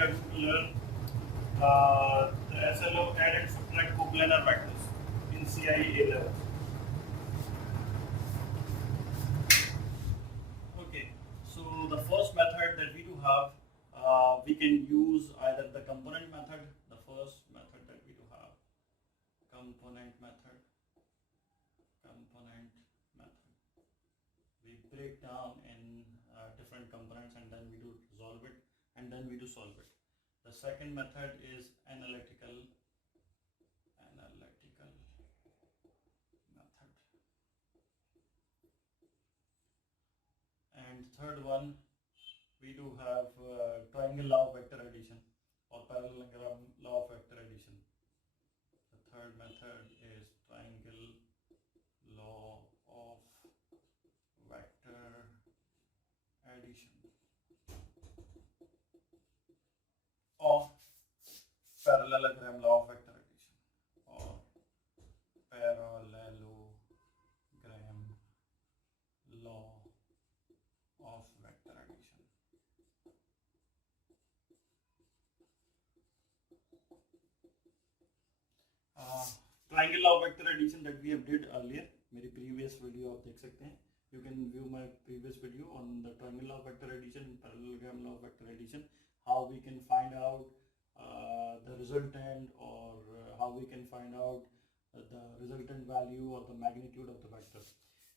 we are going to learn the SLO add and subtract coplanar vectors in CIE A-Levels. Okay, so the first method that we do have, we can use either the component method, the first method that we do have, component method. We break down in different components and then we do resolve it and then we do solve it. The second method is analytical method. And third one, we do have triangle law of vector addition or parallelogram law of vector addition. The third method is triangle law of vector addition or parallelogram law of vector addition or parallelogram law of vector addition. Triangle law of vector addition that we have did earlier, मेरी previous video आप देख सकते हैं. You can view my previous video on the triangle law of vector addition and parallelogram law of vector addition, how we can find out the resultant or how we can find out the resultant value or the magnitude of the vector.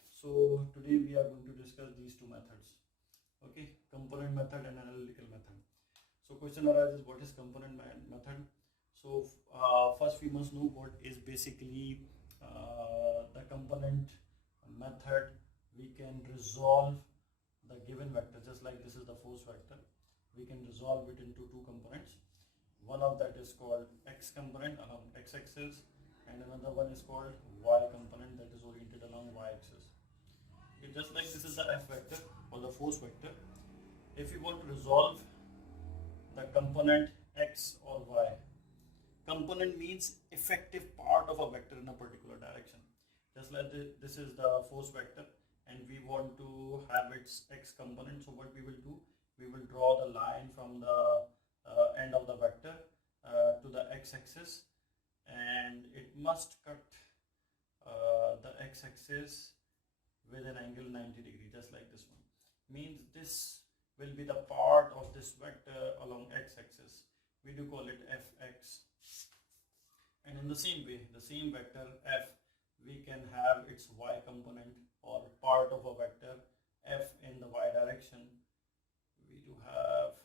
So today we are going to discuss these two methods. Okay, component method and analytical method. So question arises, what is component method? So first we must know what is basically the component method. We can resolve the given vector, just like this is the force vector. We can resolve it into two components. One of that is called x component along x-axis and another one is called y component that is oriented along y-axis. Okay, just like this is the f vector or the force vector. If you want to resolve the component x or y, component means effective part of a vector in a particular direction. Just like this is the force vector and we want to have its x component. So what we will do, we will draw the line from the end of the vector to the x-axis, and it must cut the x-axis with an angle 90 degree, just like this one. Means this will be the part of this vector along x-axis. We do call it fx. And in the same way, the same vector f, we can have its y component or part of a vector f in the y direction. We do have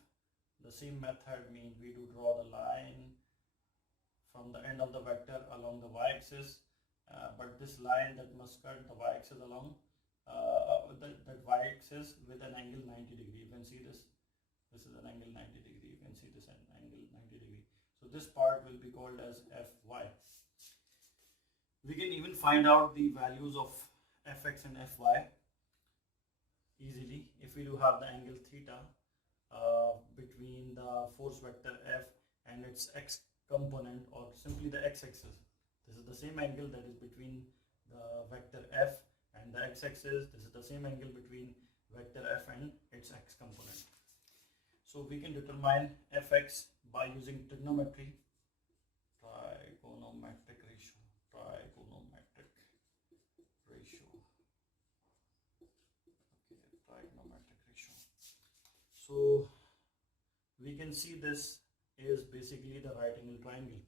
the same method, means we do draw the line from the end of the vector along the y-axis, but this line that must cut the y-axis along that y-axis with an angle 90 degree. You can see this is an angle 90 degree. You can see this an angle 90 degree. So this part will be called as fy. We can even find out the values of fx and fy easily if we do have the angle theta between the force vector f and its x component or simply the x-axis. This is the same angle that is between the vector f and the x-axis. This is the same angle between vector f and its x component. So we can determine fx by using trigonometry, trigonometric ratio. Okay, trigonometric ratio. So we can see this is basically the right angle triangle.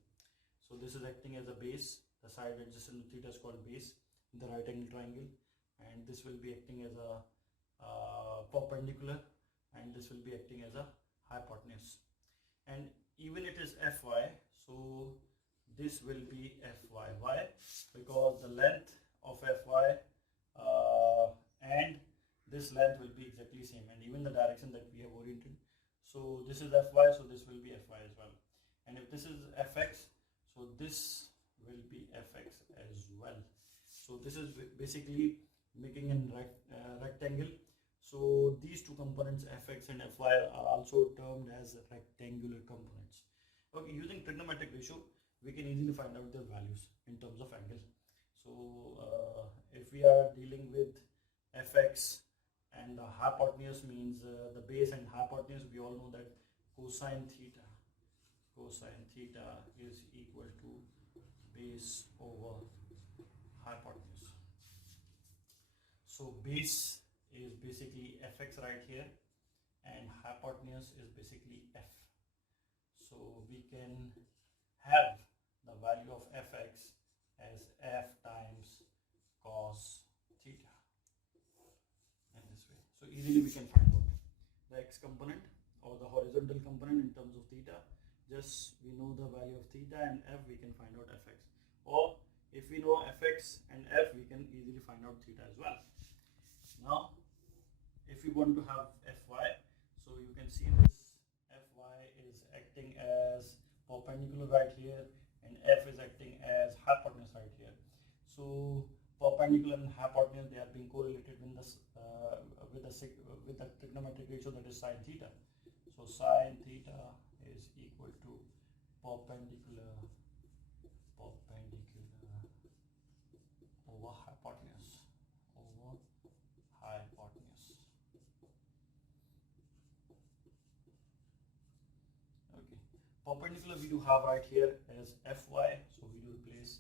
So this is acting as a base. The side adjacent to theta is called base in the right angle triangle, and this will be acting as a perpendicular, and this will be acting as a hypotenuse. And even it is fy, so this will be fy. Why? Because the length of fy and this length will be exactly same, and even the direction that we have oriented. So this is fy, so this will be fy as well. And if this is fx, so this will be fx as well. So this is basically making a rectangle. So these two components fx and fy are also termed as rectangular components. Okay, using trigonometric ratio, we can easily find out their values in terms of angle. So if we are dealing with fx and the hypotenuse, means the base and hypotenuse, we all know that cosine theta is equal to base over hypotenuse. So base is basically fx right here, and hypotenuse is basically f. So we can have the value of fx as f times cos theta in this way. So easily we can find out the x component or the horizontal component in terms of theta. Just we know the value of theta and f, we can find out fx. Or if we know fx and f, we can easily find out theta as well. Now if we want to have fy, so you can see this fy is acting as perpendicular right here, and f is acting as hypotenuse right here. So perpendicular and hypotenuse, they are being correlated in this with the trigonometric ratio, that is sine theta. So sine theta is equal to perpendicular over hypotenuse Okay, perpendicular we do have right here as fy, so we do replace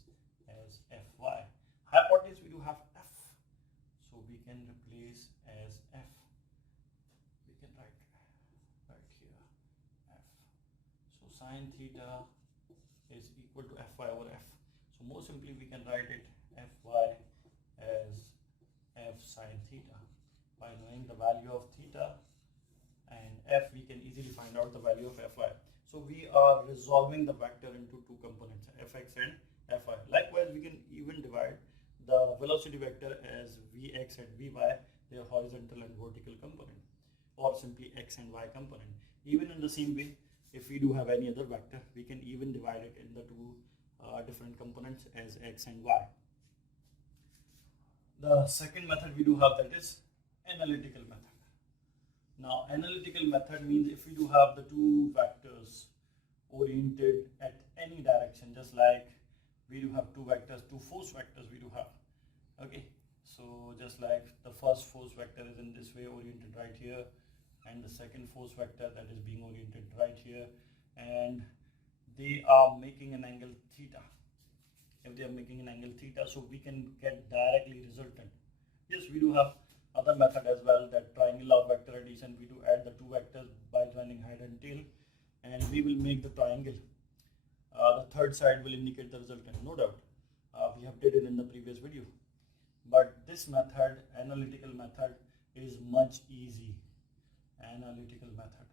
as fy. Hypotenuse we do have f, so we can replace as f. We can write right here f. So sine theta is equal to fy over f. So more simply we can write it fy as f sine theta. By knowing the value of theta and f, we can easily find out the value of fy. So we are resolving the vector into two components, fx and fy. Likewise, we can even divide the velocity vector as vx and vy, their horizontal and vertical component, or simply x and y component. Even in the same way, if we do have any other vector, we can even divide it in the two different components as x and y. The second method we do have, that is analytical method. Now analytical method means if we do have the two vectors oriented at any direction, just like we do have two vectors, two force vectors we do have. Okay, so just like the first force vector is in this way oriented right here, and the second force vector that is being oriented right here, and they are making an angle theta. If they are making an angle theta, so we can get directly resultant. Yes, we do have other method as well, that triangle law of vector addition. We do add the two vectors by joining head and tail, and we will make the triangle. The third side will indicate the resultant, no doubt. We have did it in the previous video. But this method, analytical method, is much easy. Analytical method,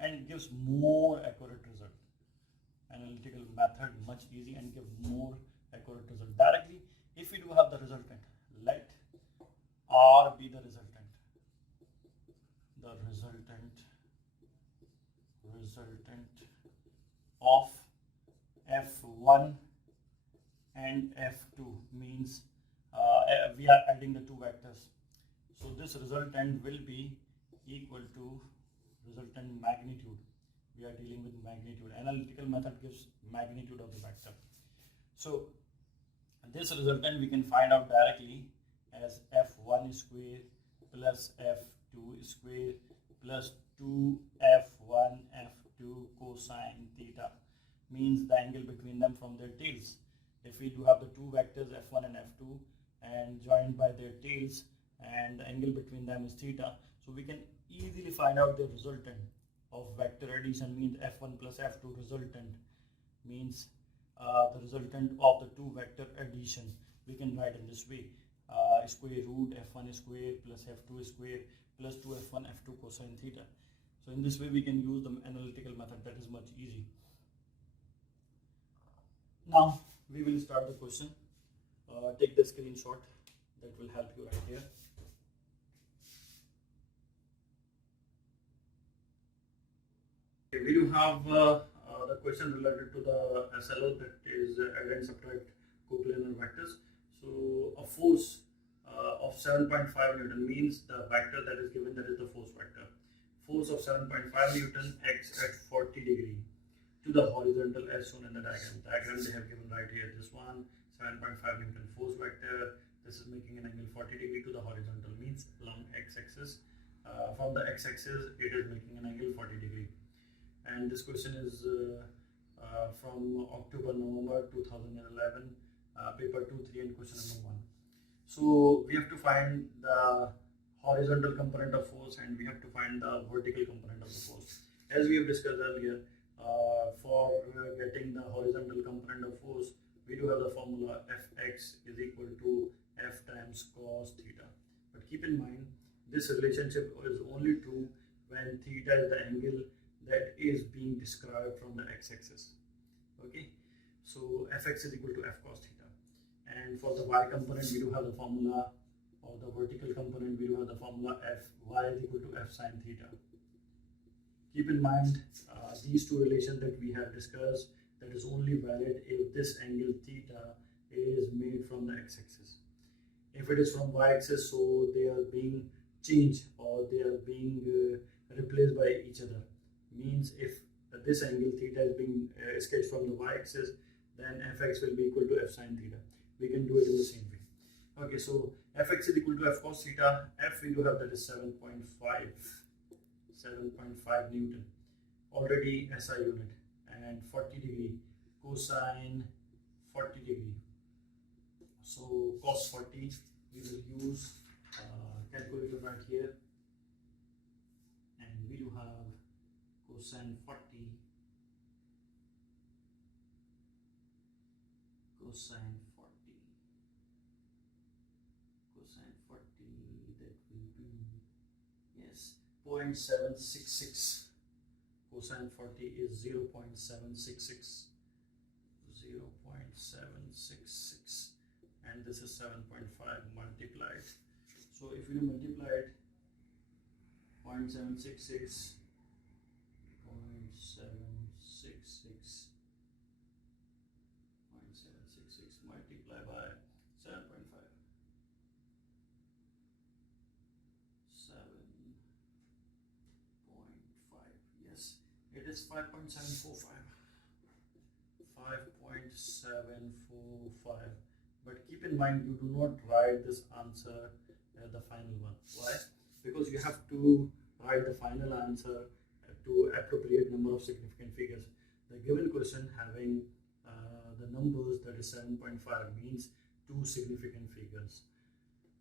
and it gives more accurate result. Analytical method much easy and give more accurate result. Directly, if we do have the resultant, let R be the resultant. The resultant of F1 and F2 means we are adding the two vectors. So this resultant will be equal to resultant magnitude. We are dealing with magnitude. Analytical method gives magnitude of the vector. So this resultant we can find out directly as f1 square plus f2 square plus 2f1 f2 cosine theta, means the angle between them from their tails. If we do have the two vectors f1 and f2 and joined by their tails, and the angle between them is theta, so we can easily find out the resultant of vector addition. Means f1 plus f2 resultant means the resultant of the two vector addition. We can write in this way, square root f1 square plus f2 square plus 2f1 f2 cosine theta. So in this way we can use the analytical method. That is much easy. Now we will start the question. Take the screenshot, that will help you right here. Okay, we do have the question related to the SLO, that is add and subtract coplanar vectors. So a force of 7.5 Newton means the vector that is given, that is the force vector. Force of 7.5 Newton acts at 40 degree to the horizontal as shown in the diagram. Diagram they have given right here. This one, 7.5 Newton force vector. This is making an angle 40 degree to the horizontal, means along x-axis. from the x-axis it is making an angle 40 degree. And this question is from October-November 2011, paper 2, 3 and question number 1. So we have to find the horizontal component of force and we have to find the vertical component of the force. As we have discussed earlier, for getting the horizontal component of force, we do have the formula Fx is equal to F times cos theta. But keep in mind, this relationship is only true when theta is the angle that is being described from the x-axis. Okay, so Fx is equal to F cos theta. And for the y component, we do have the formula, or the vertical component, we do have the formula Fy is equal to F sin theta. Keep in mind these two relations that we have discussed, that is only valid if this angle theta is made from the x-axis. If it is from y-axis, so they are being changed or they are being replaced by each other. Means if this angle theta is being sketched from the y-axis, then Fx will be equal to F sin theta. We can do it in the same way. Okay, so Fx is equal to F cos theta. F we do have, that is 7.5 Newton, already SI unit, and 40 degree cosine 40 degree. So cos 40, we will use calculator right here, and we do have cosine 40 that will be, yes, 0.766. Cosine 40 is 0.766, and this is 7.5 multiplied. So if you multiply it, 0.766 multiplied by 7.5, 7.5, yes, it is 5.745, but keep in mind, you do not write this answer as the final one. Why? Because you have to write the final answer to appropriate number of significant figures. The given question having the numbers, that is 7.5, means 2 significant figures,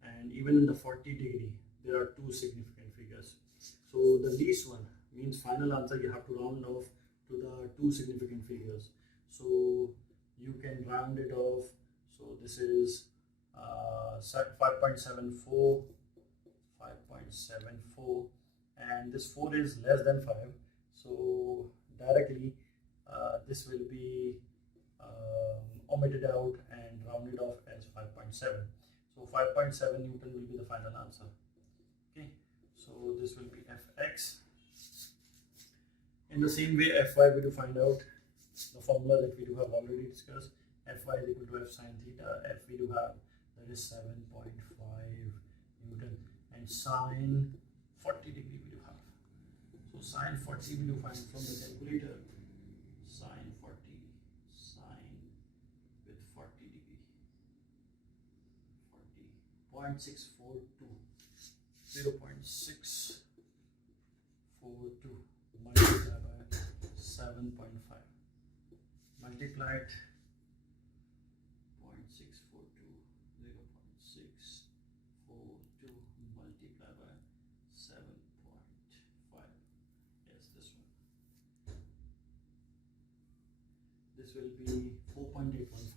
and even in the 40 degree there are 2 significant figures. So the least one means final answer you have to round off to the 2 significant figures. So you can round it off. So this is 5.74, and this 4 is less than 5. So directly this will be omitted out and rounded off as 5.7. So 5.7 Newton will be the final answer. Okay, so this will be Fx. In the same way, Fy we do find out the formula that we do have already discussed. Fy is equal to F sin theta. F we do have, that is 7.5 Newton, and sine 40 degree we do have. So sine 40 we do find from the calculator. Sine 40, sine with 40 degree, 40.642, 0.642 multiplied by 7.5, multiplied 0.642, 0.642 multiplied by 7.5. Yes, this one. This will be 4.815.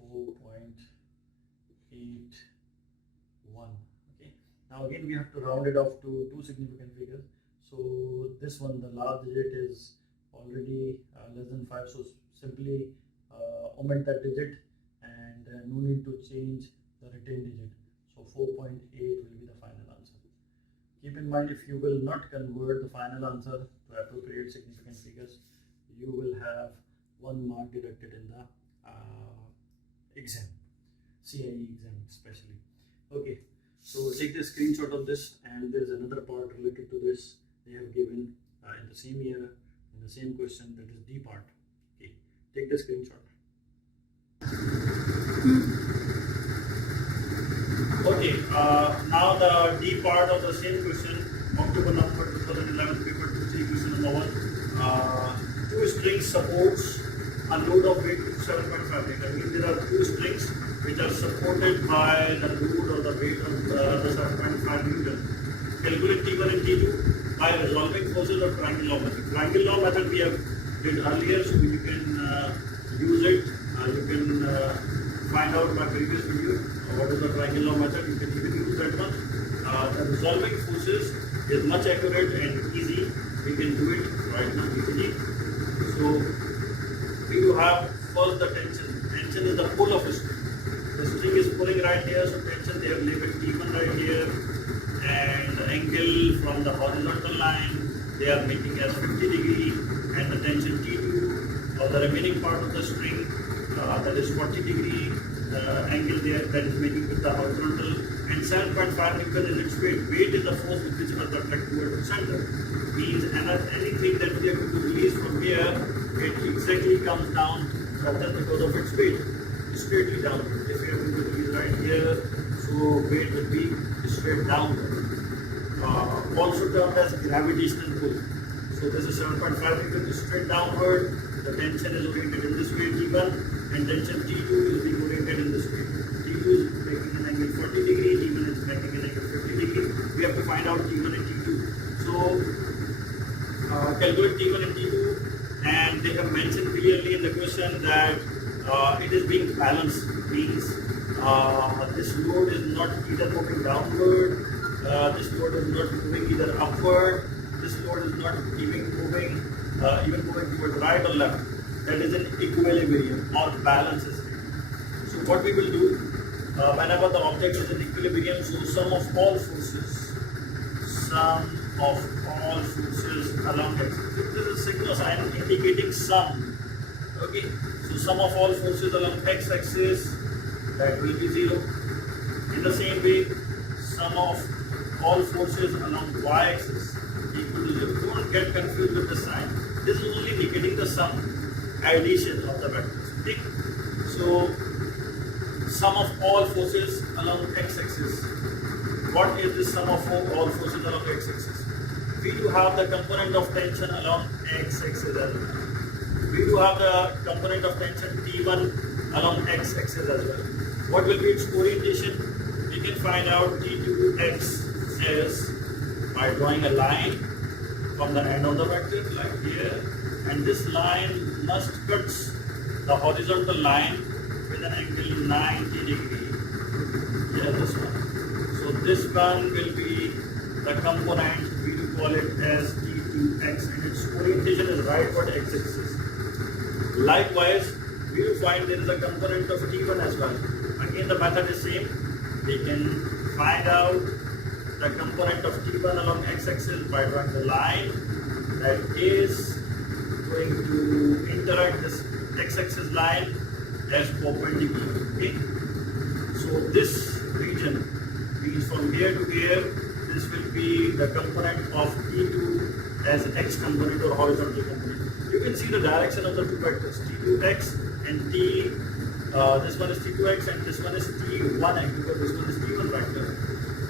4.81. Okay. Now again we have to round it off to 2 significant figures. So this one, the last digit is already less than 5. So simply omit that digit, and no need to change the retained digit. So 4.8 will be the final answer. Keep in mind, if you will not convert the final answer to appropriate significant figures, you will have 1 mark deducted in the exam, CIE exam especially. Okay, so take the screenshot of this, and there is another part related to this. They have given in the same year, in the same question, that is D part. Okay, take the screenshot. Okay, now the D part of the same question, October-November 2011 paper 2 question number 1. Two strings supports a load of weight 7.5 Newton. I mean, there are two strings which are supported by the load or the weight of the 7.5 Newton. Calculate T1 and T2 by resolving forces of triangle law method. Triangle law method we have did earlier, so you can use it. You can find out my previous video what is the triangle law method. You can even use that one. The resolving forces is much accurate and easy. We can do it right now easily. So we do have first the tension. Tension is the pull of a string. The string is pulling right here, so tension they have labeled T1 right here, and the angle from the horizontal line they are making as 50 degree, and the tension T2 or the remaining part of the string that is 40 degree angle there that is making with the horizontal, and 7.5 Newton is its weight. Weight is the force with which must attract towards the center. Means anything that we are going to release from here, it exactly comes down just because of its weight, straightly down. If we are going to release right here, so weight will be straight downward. Also termed as gravitational pull. So this is 7.5 Newton straight downward. The tension is oriented in this way, T1, and tension T2 is being oriented in this way. T2 is making an angle 40 degree, T1 is making an angle 50 degree. We have to find out T1 and T2. So calculate T1 and T2, and they have mentioned clearly in the question that it is being balanced. Means this load is not either moving downward, this load is not moving either upward, this load is not even moving towards right or left. That is an equilibrium or balance is there. So what we will do, whenever the object is in equilibrium, so sum of all forces along x-axis. This is signal sign indicating sum. Okay, so sum of all forces along x-axis, that will be 0. In the same way, sum of all forces along y-axis equal to 0. Don't get confused with the sign. This is only indicating the sum, addition of the vectors. Okay? So sum of all forces along x-axis. What is the sum of all forces along x-axis? We do have the component of tension along x-axis as well. We do have the component of tension T1 along x-axis as well. What will be its orientation? We can find out T2x is by drawing a line from the end of the vector like here, and this line must cut the horizontal line with an angle 90 degree. Yeah, this one. So this one will be the component, we will call it as T2x, and its orientation is rightward x-axis. Likewise, we will find there is a component of T1 as well. Again, the method is same. We can find out the component of T1 along x-axis by drawing the line that is going to interact this x-axis line as perpendicular. Okay? So this region means from here to here, this will be the component of T2 as x component or horizontal component. You can see the direction of the two vectors, T2x and this one is T2x and this one is T1x, because this one is T1 vector.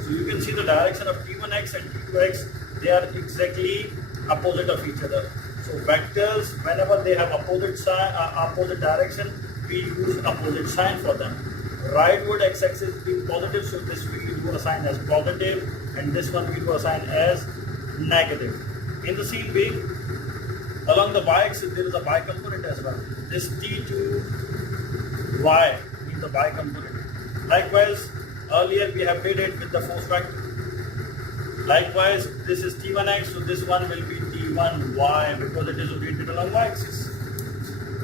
So you can see the direction of T1x and T2x, they are exactly opposite of each other. So vectors, whenever they have opposite direction, we use opposite sign for them. Rightward x-axis being positive, so this we do assign as positive, and this one we do assign as negative. In the same way, along the y-axis there is a y component as well. This T2y means the y component. Likewise, earlier we have made it with the force vector. Likewise, this is T1x, so this one will be T1y because it is oriented along y-axis.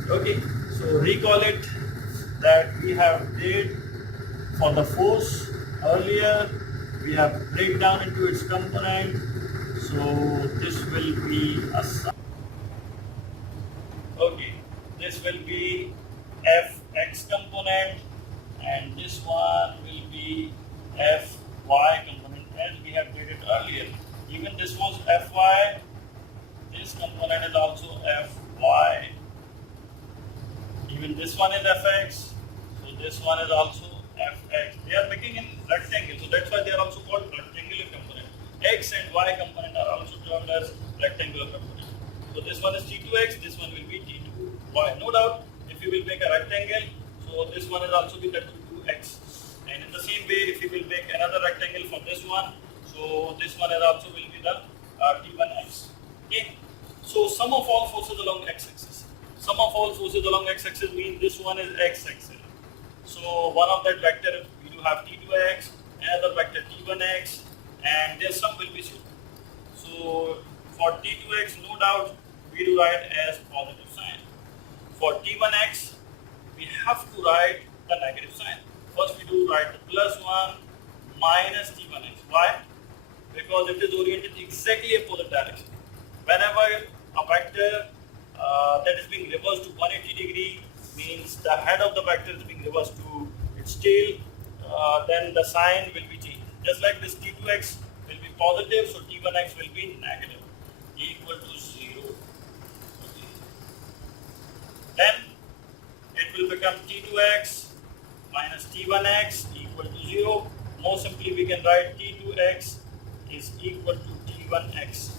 Okay, so recall it that we have did for the force earlier, we have break down into its component. So this will be a sum. Okay, this will be fx component, and this one will be fy component as we have did it earlier. Even this was fy, this component is also fy. Even this one is fx, so this one is also fx. They are making in rectangle, so that's why they are also called rectangular component. X and y component are also termed as rectangular component. So this one is t2x, this one will be t2y. No doubt, if you will make a rectangle, so this one is also be the 2x. And in the same way, if you will make another rectangle for this one, so this one is also will be the t1x. Okay. So sum of all forces along x-axis. Sum of all forces along x-axis means this one is x-axis. So one of that vector we do have t2x, another vector t1x, and their sum will be 0. So for t2x, no doubt we do write as positive sign. For t1x, we have to write the negative sign. First we do write the plus 1 minus t1x. Why? Because it is oriented exactly opposite direction. Whenever a vector that is being reversed to 180 degree means the head of the vector is being reversed to its tail, then the sign will be changed. Just like this t2x will be positive, so t1x will be negative, equal to 0. Okay. Then it will become t2x minus t1x equal to 0. More simply we can write t2x is equal to t1x.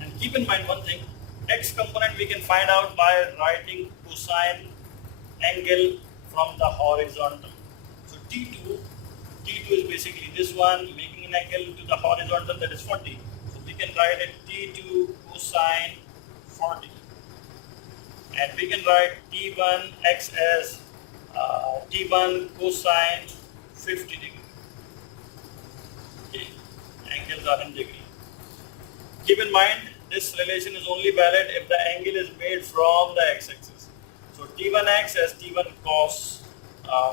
And keep in mind one thing, x component we can find out by writing cosine angle from the horizontal. So T2 is basically this one, making an angle to the horizontal, that is 40. So we can write it T2 cosine 40. And we can write T1x as T1 cosine 50 degree. Okay. Angles are in degree. Keep in mind, this relation is only valid if the angle is made from the x-axis. So T1x as T1 cos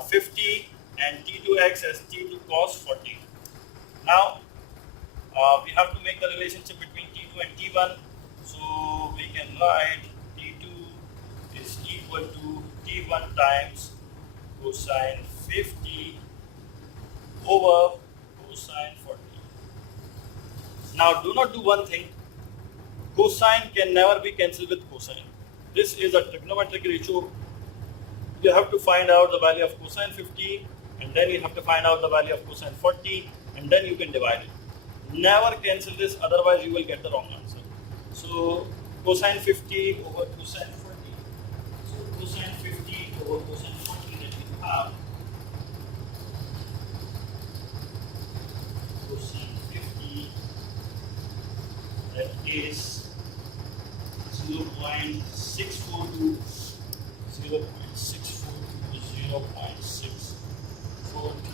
50 and T2x as T2 cos 40. Now we have to make the relationship between T2 and T1. So we can write T2 is equal to T1 times cosine 50 over cosine 40. Now do not do one thing. Cosine can never be cancelled with cosine. This is a trigonometric ratio. You have to find out the value of cosine 50 and then you have to find out the value of cosine 40 and then you can divide it. Never cancel this, otherwise you will get the wrong answer. So cosine 50 over cosine 40. So cosine 50 over cosine 40 that we have. Cosine 50, that is 0.642, 0.642,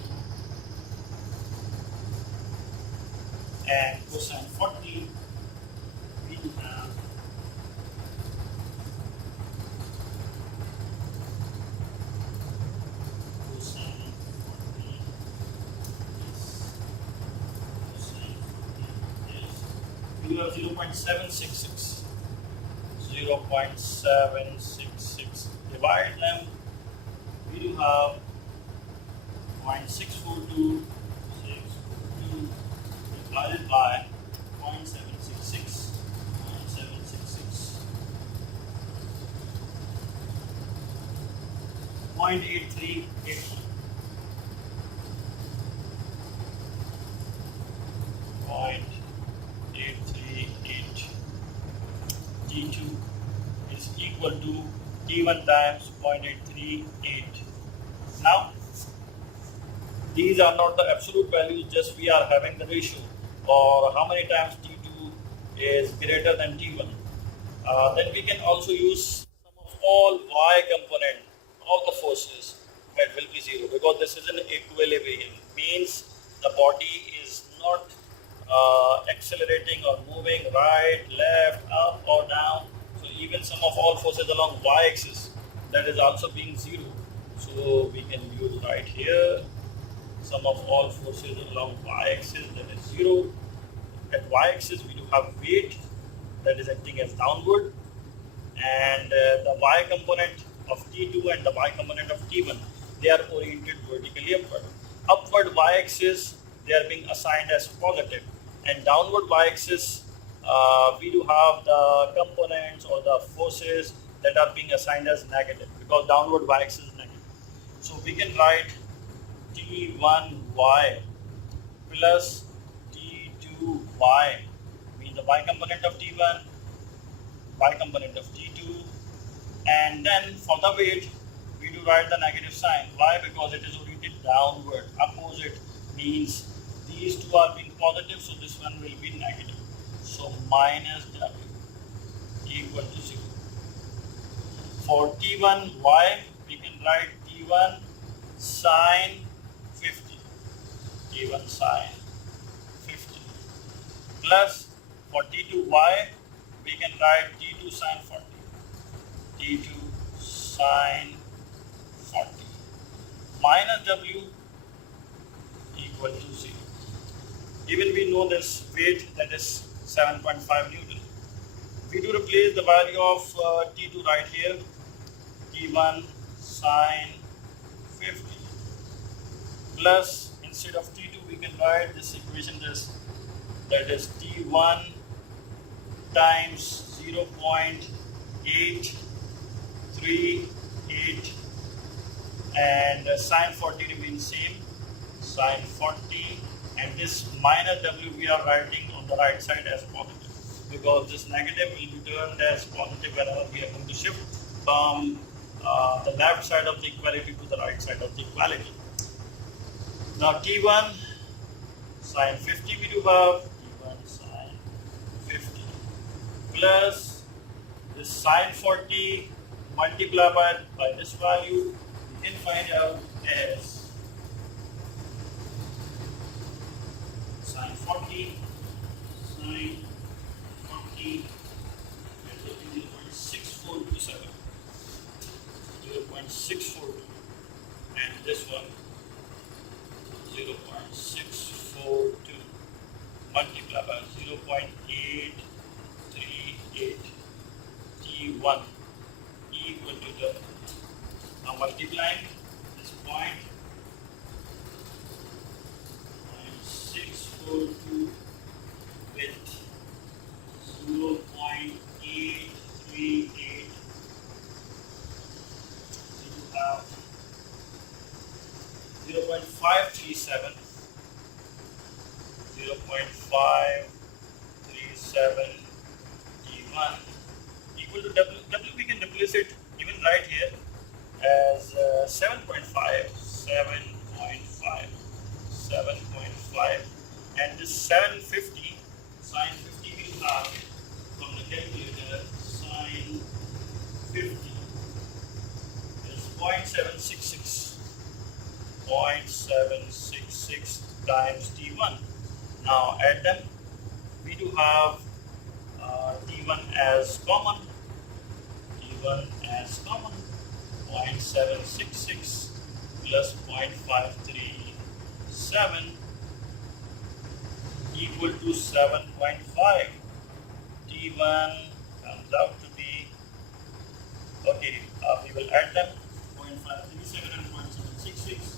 and cosine 40 we have cosine 40 is we have 0.766. 0.766. Divide them, we do have 0.642 divided by 0.766. 0.8381. 0.838. T2 is equal to T1 times 0.838. Now, these are not the absolute values, just we are having the ratio, or how many times T2 is greater than T1. Then we can also use sum of all y component, all the forces, that will be 0, because this is an equilibrium, means the body is not accelerating or moving right, left, up or down. So even sum of all forces along y-axis, that is also being 0. So we can use right here, sum of all forces along y-axis, that is 0. At y-axis we do have weight, that is acting as downward, and the y component of T2 and the y component of T1, they are oriented vertically upward. Upward y-axis, they are being assigned as positive, and downward y-axis we do have the components or the forces that are being assigned as negative, because downward y-axis is negative. So we can write T1y plus T2y, mean the y component of T1, y component of T2, and then for the weight we do write the negative sign. Why? Because it is oriented downward. Opposite means these two are being positive, so this one will be negative. So minus W equal to 0. For T1y, we can write T1 sine 50. T1 sine 50 plus for T2y, we can write T2 sine 40. T2 sine 40 minus W equal to 0. Even we know this weight, that is 7.5 Newton. We do replace the value of T2 right here. T1 sine 50 plus, instead of T2 we can write this equation that is T1 times 0.838 and sine 40 remains same, sine 40, and this minus W we are writing on the right side as positive, because this negative will be turned as positive whenever we are going to shift from the left side of the equality to the right side of the equality. Now T1 sine 50 we do have T1 sine 50 plus this sine 40 multiplied by this value, we can find out as sine 40 sine 40 0.6427, 0.642, and this one 0.642 multiplied by 0.838 T1 equal to the, now multiplying this point 0.642 with 0.838, we have 0.537 T1 equal to W. W we can replace it even right here as 7.5, and this 750 sine 50 we have from the calculator. Sine 50 is 0.766 times T1. Now add them. We do have T1 as common. T1 as common. 0.766 plus 0.537 equal to 7.5. T1 comes out to be, okay, we will add them. 0.537 and 0.766.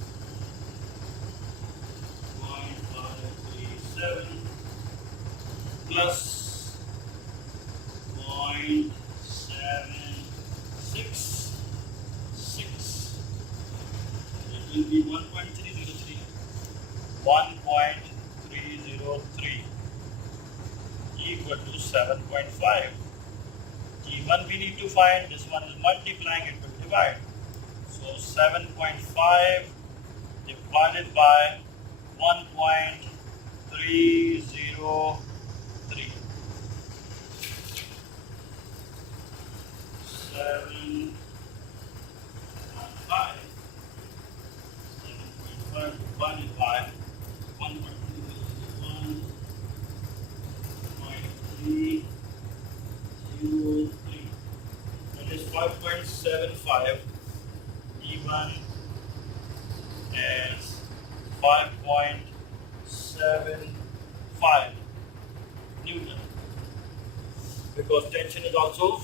0.537 plus 0.766, it will be 1.303. 1.303 equal to 7.5. T1 we need to find, this one is multiplying, it will divide. So 7.5 divided by 1.303. 7.5 divided by 1.303, that is 5.75. T1 as 5.75 Newton, because tension is also